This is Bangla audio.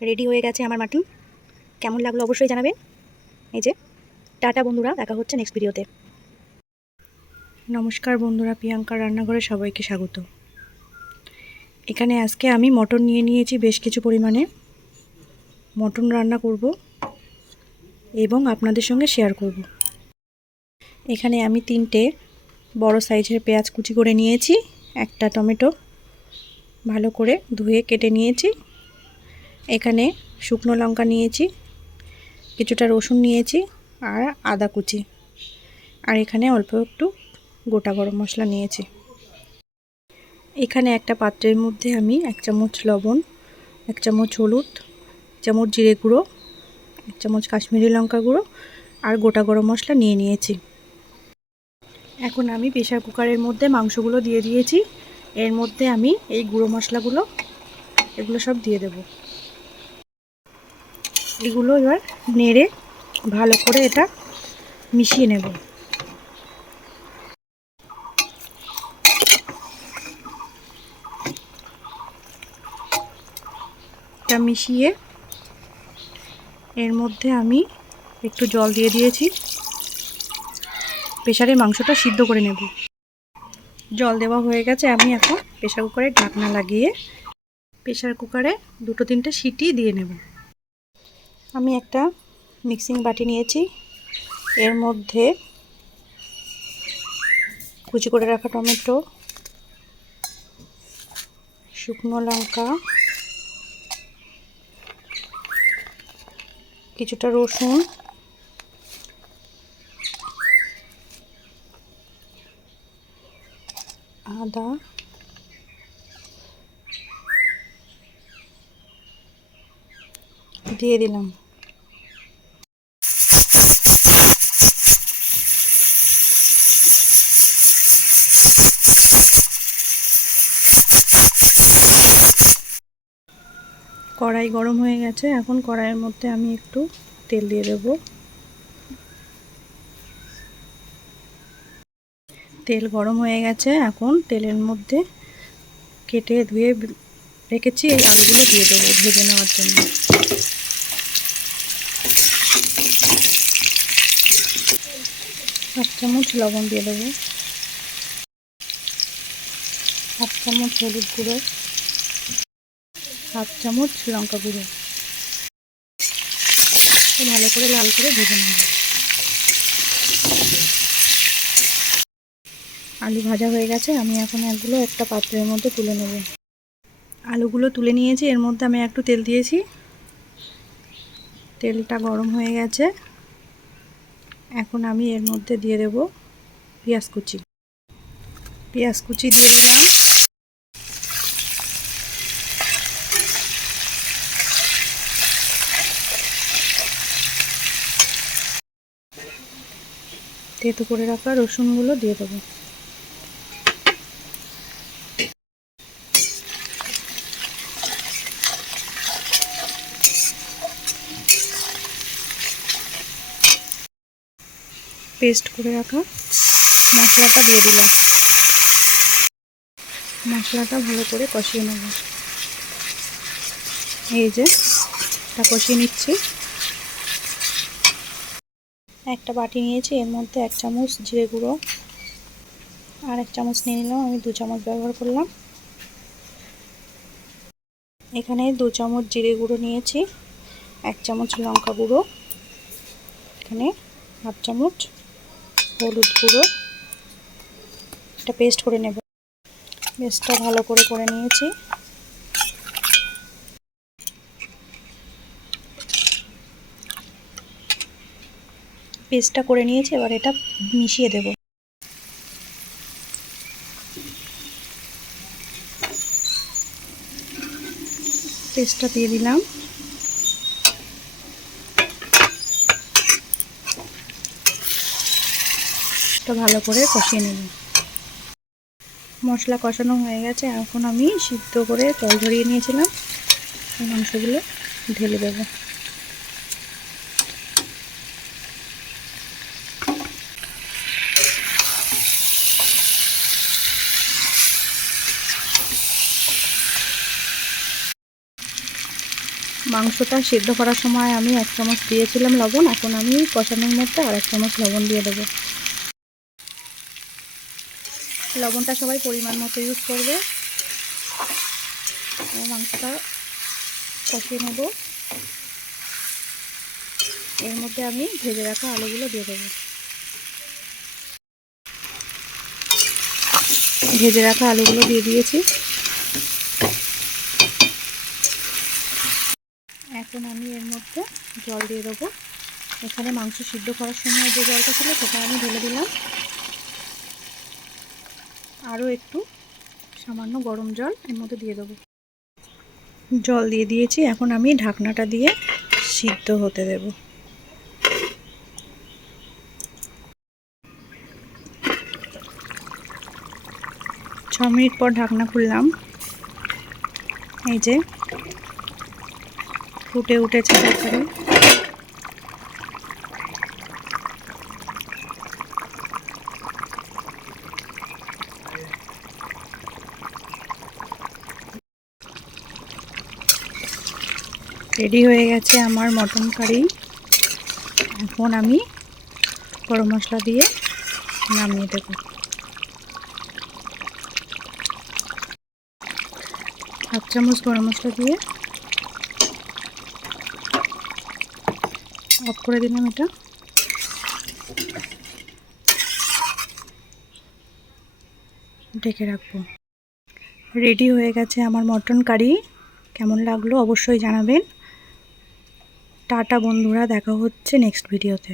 রেডি হয়ে গেছে আমার মাটন। কেমন লাগলো অবশ্যই জানাবেন। এই যে টাটা বন্ধুরা, দেখা হচ্ছে নেক্সট ভিডিওতে। নমস্কার বন্ধুরা, প্রিয়াঙ্কার রান্নাঘরে সবাইকে স্বাগত। এখানে আজকে আমি মটন নিয়ে নিয়েছি বেশ কিছু পরিমাণে। মটন রান্না করব এবং আপনাদের সঙ্গে শেয়ার করব। এখানে আমি 3টে বড় সাইজের পেঁয়াজ কুচি করে নিয়েছি, একটা টমেটো ভালো করে ধুয়ে কেটে নিয়েছি, এখানে শুকনো লঙ্কা নিয়েছি, কিছুটা রসুন নিয়েছি আর আদা কুচি, আর এখানে অল্প একটু গোটা গরম মশলা নিয়েছি। এখানে একটা পাত্রের মধ্যে আমি 1 চামচ লবণ, 1 চামচ হলুদ, 1 চামচ জিরে গুঁড়ো, 1 চামচ কাশ্মীরি লঙ্কা গুঁড়ো আর গোটা গরম মশলা নিয়ে নিয়েছি। এখন আমি প্রেসার কুকারের মধ্যে মাংসগুলো দিয়ে দিয়েছি। এর মধ্যে আমি এই গুঁড়ো মশলাগুলো এগুলো সব দিয়ে দেব। এগুলো এবার নেড়ে ভালো করে এটা মিশিয়ে নেব। এটা মিশিয়ে এর মধ্যে আমি একটু জল দিয়ে দিয়েছি, প্রেসারে মাংসটা সিদ্ধ করে নেব। জল দেওয়া হয়ে গেছে, আমি এখন প্রেসার কুকারে ঢাকনা লাগিয়ে প্রেসার কুকারে 2-3টে সিটি দিয়ে নেব। আমি একটা মিক্সিং বাটি নিয়েছি, এর মধ্যে কুচি করে রাখা টমেটো, শুকনো লঙ্কা, কিছুটা রসুন, আদা, দিয়ে দিলাম। কড়াই গরম হয়ে গেছে, এখন কড়াইয়ের মধ্যে আমি একটু তেল দিয়ে দেব। তেল গরম হয়ে গেছে, এখন তেলের মধ্যে কেটে ধুয়ে রেখেছি এই আলুগুলো দিয়ে দেবো ভেজে নেওয়ার জন্য। 1 চামচ লবণ দিয়ে দেবো, 1 চামচ হলুদ গুঁড়ো, 1 চামচ লঙ্কা গুঁড়ো, ভালো করে লাল করে ভেজে নেব। আলু ভাজা হয়ে গেছে, আমি এখন এগুলো একটা পাত্রের মধ্যে তুলে নেব। আলুগুলো তুলে নিয়েছি, এর মধ্যে আমি একটু তেল দিয়েছি, তেলটা গরম হয়ে গেছে। এখন আমি এর মধ্যে দিয়ে দেব পেঁয়াজ কুচি। পেঁয়াজ কুচি দিয়ে দিলাম। থেতো করে রাখা রসুনগুলো দিয়ে দেবো। পেস্ট করে রাখা মশলাটা দিয়ে দিলাম। মশলাটা ভালো করে কষিয়ে নেব। এই যে এটা কষিয়ে নিচ্ছি। একটা বাটি নিয়েছি, এর মধ্যে 1 চামচ জিরে গুঁড়ো আর 1 চামচ নিয়ে নিলাম, আমি 2 চামচ ব্যবহার করলাম। এখানে 2 চামচ জিরে গুঁড়ো নিয়েছি, 1 চামচ লঙ্কা গুঁড়ো, এখানে 1/2 চামচ হলুদ গুঁড়ো। এটা পেস্ট করে নেব। পেস্টটা ভালো করে নিয়েছি। পেস্টটা করে নিয়েছি, এবার এটা মিশিয়ে দেব। পেস্টটা দিয়ে দিলাম। এটা ভালো করে কষিয়ে নেব। মশলা কষানো হয়ে গেছে, এখন আমি সিদ্ধ করে জল ঝরিয়ে নিয়েছিলাম এই মাংসগুলো ঢেলে দেব। মাংসটা সিদ্ধ করার সময় আমি 1 চামচ দিয়েছিলাম লবণ, এখন আমি কষানোর মধ্যে আর 1 চামচ লবণ দিয়ে দেবো। লবণটা সবাই পরিমাণ মতো ইউজ করবে। মাংসটা কষিয়ে নেব। এর মধ্যে আমি ভেজে রাখা আলুগুলো দিয়ে দেবো। ভেজে রাখা আলুগুলো দিয়ে দিয়েছি। এখন আমি এর মধ্যে জল দিয়ে দেবো। এখানে মাংস সিদ্ধ করার সময় যে জলটা ছিল সেটা আমি ঢেলে দিলাম। আরও একটু সামান্য গরম জল এর মধ্যে দিয়ে দেবো। জল দিয়ে দিয়েছি, এখন আমি ঢাকনাটা দিয়ে সিদ্ধ হতে দেব। ছ মিনিট পর ঢাকনা খুললাম। এই যে ফুটে উঠেছে তারপরে। রেডি হয়ে গেছে আমার মটন কারি। এখন আমি গরম মশলা দিয়ে নামিয়ে দেব। 1 চামচ গরম মশলা দিয়ে অফ করে দিলাম। এটা ঢেকে রাখবো। রেডি হয়ে গেছে আমার মটন কারি। কেমন লাগলো অবশ্যই জানাবেন। টাটা বন্ধুরা, দেখা হচ্ছে নেক্সট ভিডিওতে।